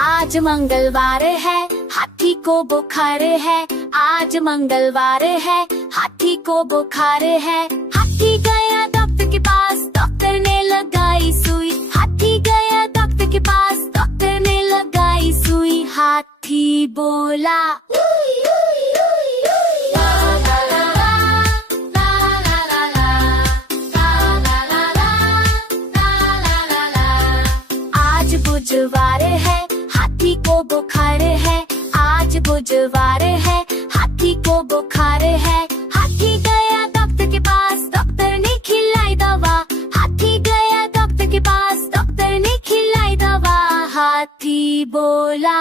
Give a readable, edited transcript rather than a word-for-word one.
आज मंगलवार है, हाथी को बुखार है। आज मंगलवार है, हाथी को बुखार है। हाथी गया डॉक्टर के पास, डॉक्टर ने लगाई सुई। हाथी गया डॉक्टर के पास, डॉक्टर ने लगाई सुई। हाथी बोला आज बुधवार है, हाथी को बुखार है। आज बुधवार है, हाथी को बुखार है। हाथी गया डॉक्टर के पास, डॉक्टर ने खिलाई दवा। हाथी गया डॉक्टर के पास, डॉक्टर ने खिलाई दवा। हाथी बोला